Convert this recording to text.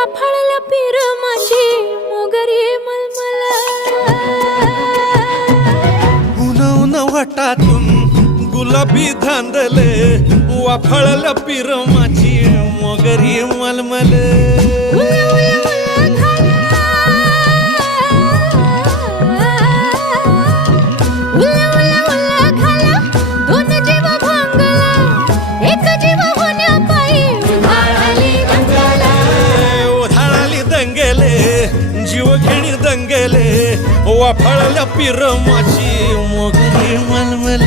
वाफाळल्या पिरमाची मोगरी मलमल उन उन वाटातून गुलाबी धांदले वाफाळल्या पिरमाची मोगरी मलमल जीव घेणी दंगेले वाफाळल्या पिरमाची मोगरी मलमल